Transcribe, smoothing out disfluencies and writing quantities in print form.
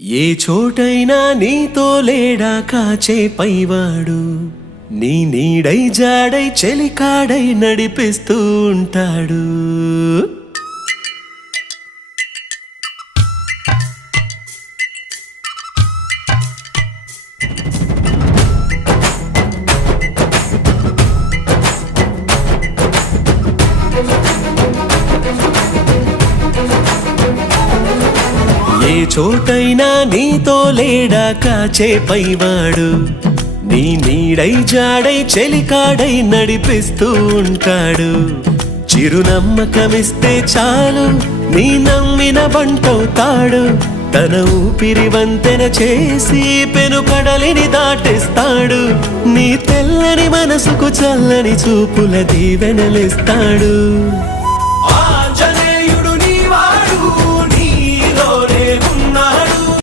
ఏ చోటైనా నీతో లేడా కాచే పైవాడు, నీ నీడై జాడై చెలికాడై నడిపిస్తూ ఉంటాడు. ఏ చోటైనా నీతో లేడా కాచే పైవాడు, నీ నీడై జాడై చెలికాడై నడిపిస్తూ ఉంటాడు. చిరునమ్మకమిస్తే చాలు నీ నమ్మిన బంటవుతాడు. తన ఊపిరి వంతెన చేసి పెను కడలిని దాటిస్తాడు. నీ తెల్లని మనసుకు చల్లని చూపుల దీవెనలిస్తాడు.